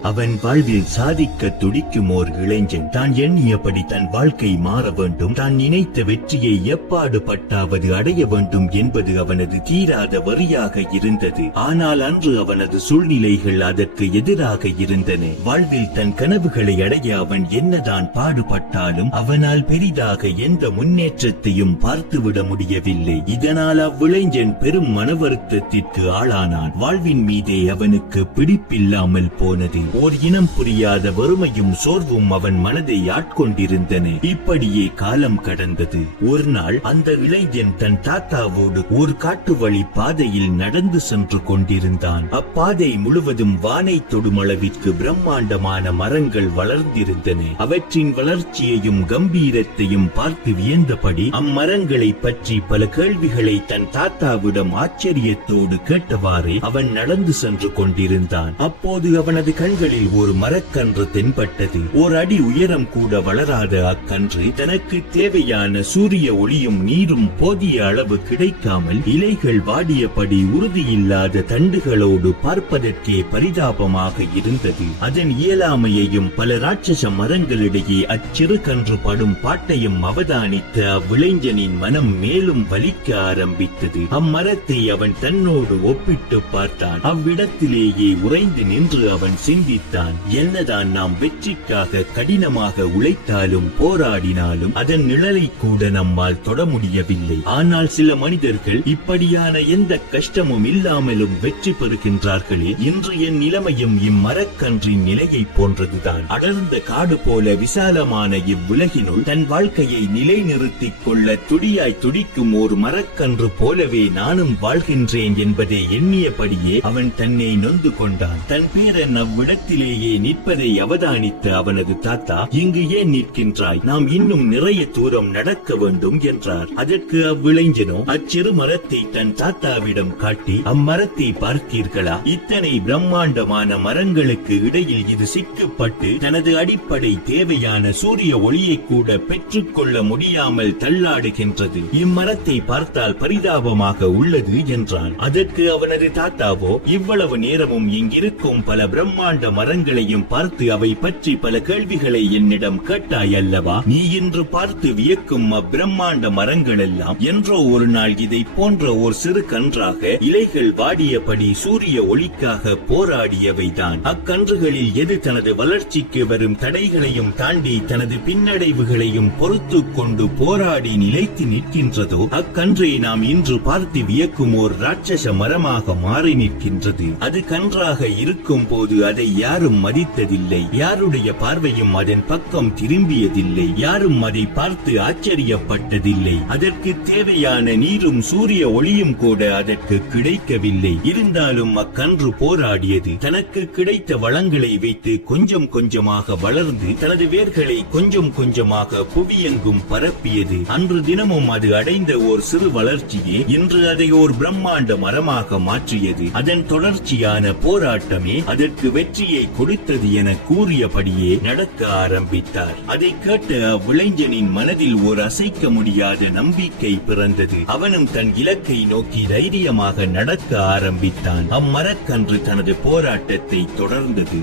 அவன் வாழ்வில் சாதிக்க துடிக்கும் ஓர் இளைஞன் தான் எண்ணியபடி தன் வாழ்க்கை மாற வேண்டும், தான் நினைத்த வெற்றியை எப்பாடு பட்டாவது அடைய வேண்டும் என்பது அவனது தீராத வரியாக இருந்தது. ஆனால் அன்று அவனது சூழ்நிலைகள் அதற்கு எதிராக இருந்தன. வாழ்வில் தன் கனவுகளை அடைய அவன் என்னதான் பாடுபட்டாலும் அவனால் பெரிதாக எந்த முன்னேற்றத்தையும் பார்த்துவிட முடியவில்லை. இதனால் அவ்விளைஞன் பெரும் மன வருத்தத்திற்கு ஆளானான். வாழ்வின் மீதே அவனுக்கு பிடிப்பில்லாமல் போனது. ஓர் இனம் புரியாத வறுமையும் சோர்வும் அவன் மனதை ஆட்கொண்டிருந்தன. இப்படியே காலம் கடந்தது. ஒரு நாள் அந்த இளைஞன் தன் தாத்தாவோடு ஒரு காட்டு வழி பாதையில் நடந்து சென்று கொண்டிருந்தான். அப்பாதை முழுவதும் வானை தொடும் அளவிற்கு பிரம்மாண்டமான மரங்கள் வளர்ந்திருந்தன. அவற்றின் வளர்ச்சியையும் கம்பீரத்தையும் பார்த்து வியந்தபடி அம்மரங்களை பற்றி பல கேள்விகளை தன் தாத்தாவிடம் ஆச்சரியத்தோடு கேட்டவாறே அவன் நடந்து சென்று கொண்டிருந்தான். அப்போது அவனது கண்களில் ஒரு மரக்கன்று தென்பட்டது. ஓர் அடி உயரம் கூட வளராத அக்கன்று தனக்கு தேவையான சூரிய ஒளியும் நீரும் போதிய அளவு கிடைக்காமல் இலைகள் வாடியபடி உறுதியில்லாத தண்டுகளோடு பார்ப்பதற்கே பரிதாபமாக இருந்தது. அதன் இயலாமையையும் பல ராட்சச மரங்களிடையே அச்சிறு கன்று படும் பாட்டையும் அவதானித்த அவ்விளைஞனின் மனம் மேலும் வலிக்க ஆரம்பித்தது. அம்மரத்தை அவன் தன்னோடு ஒப்பிட்டு பார்த்தான். அவ்விடத்திலேயே உறைந்து நின்று அவன் சிந்தித்தான். என்னதான் நாம் வெற்றிக்காக கடினமாக உழைத்தாலும் போராடினாலும் அதன் நிழலை கூட நம்மால் தொட முடியவில்லை. ஆனால் சில மனிதர்கள் இப்படியான எந்த கஷ்டமும் இல்லாமலும் வெற்றி பெறுகின்றார்களே. இன்று என் நிலைமையும் இம்மரக்கன்றின் நிலையை போன்றதுதான். அடர்ந்த காடு போல விசாலமான இவ்வுலகினுள் தன் வாழ்க்கையை நிலைநிறுத்திக் கொள்ள துடியாய் துடிக்கும் ஒரு மரக்கன்று போலவே நானும் வாழ்கின்றேன் என்பதை எண்ணியபடியே அவன் தன்னை நொந்து கொண்டான். தன் பேரன் அவ்விடத்திலேயே நிற்பதை அவதானித்த அவனது தாத்தா, இங்கு ஏன் நிற்கின்றாய்? நாம் இன்னும் நிறைய தூரம் நடக்க வேண்டும் என்றார். அதற்கு அவ்விளைஞனோ அச்சிறு மரத்தை தன் தாத்தாவிடம் காட்டி, அம்மரத்தை பார்த்தீர்களா? இத்தனை பிரம்மாண்டமான மரங்களுக்கு இடையில் இது சிக்கப்பட்டு தனது அடிப்படை தேவையான சூரிய ஒளியை கூட பெற்றுக்கொள்ள முடியாமல் தள்ளாடுகின்றது. இம்மரத்தை பார்த்தால் பரிதாபமாக உள்ளது என்றான். அதற்கு அவனது தாத்தாவோ, இவ்வளவு நேரமும் இங்கிருக்கும் பல பிரம்மாண்ட மரங்களையும் பார்த்து அவை பற்றி பல கேள்விகளை என்னிடம் கேட்டாய் அல்லவா? நீ இன்று பார்த்து வியக்கும் அப்பிரம்மாண்ட மரங்கள் எல்லாம் என்றோ ஒரு நாள் இதை போன்ற ஒரு சிறு கன்றாக இலைகள் வாடியபடி சூரிய ஒளிக்காக போராடியவைதான். அக்கன்றுகளில் எது தனது வளர்ச்சிக்கு வரும் தடைகளையும் தாண்டி தனது பின்னடைவுகளையும் பொறுத்து கொண்டு போராடி நிலைத்து நிற்கின்றதோ அக்கன்றை நாம் இன்று பார்த்து வியக்கும் ஒரு ராட்சச மரமாக மாறி நிற்கின்றது. அது கன்றாக இருக்கும் போது அதை யாரும் மதித்ததில்லை. யாருடைய பார்வையும் அதன் பக்கம் திரும்பியதில்லை. யாரும் அதை பார்த்து ஆச்சரியப்பட்டதில்லை. அதற்கு தேவையான நீரும் சூரிய ஒளியும் கூட அதற்கு கிடைக்கவில்லை. இருந்தாலும் அக்கன்று போராடியது. தனக்கு கிடைத்த வளங்களை வைத்து கொஞ்சம் கொஞ்சமாக வளர்ந்து தனது வேர்களை கொஞ்சம் கொஞ்சமாக புவியெங்கும் பரப்பியது. அன்று தினமும் அது அடைந்த ஒரு சிறு வளர்ச்சியே இன்று அதை ஒரு பிரம்மாண்ட மரமாக மாற்றியது. அதன் தொடர்ச்சியான போராட்டமே அதற்கு வெற்றியை கொடுத்தது என கூறியபடியே நடக்க ஆரம்பித்தார். அதை கேட்ட அவ்விளைஞனின் மனதில் ஒரு அசைக்க முடியாத நம்பிக்கை பிறந்தது. அவனும் தன் இலக்கை நோக்கி தைரியமாக நடக்க ஆரம்பித்தான். அம்மரக்கன்று தனது போராட்டத்தை தொடர்ந்தது.